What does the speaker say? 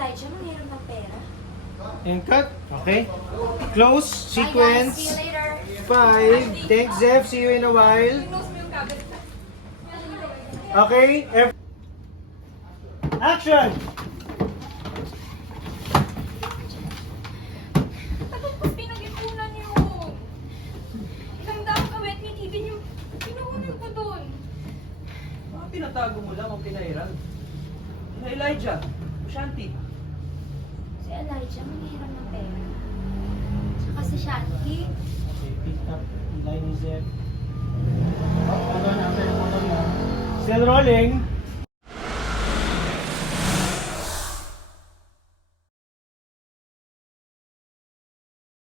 Elijah, mangiram ng pera. And cut. Okay. Close. Bye guys, Sequence. see you later. 5. Thanks, Zeph. See you in a while. Okay. Action! Tagal ko pinag-ipunan yun. Ilang daang kawet ni Kevin yung pinuhunan ko dun. Baka pinatago mo lang o pinairal. Na Elijah, Shanti. Si Elijah, mangiram ng pera. Saka si Shanti. Okay, pick up line ni Zeph. Still rolling.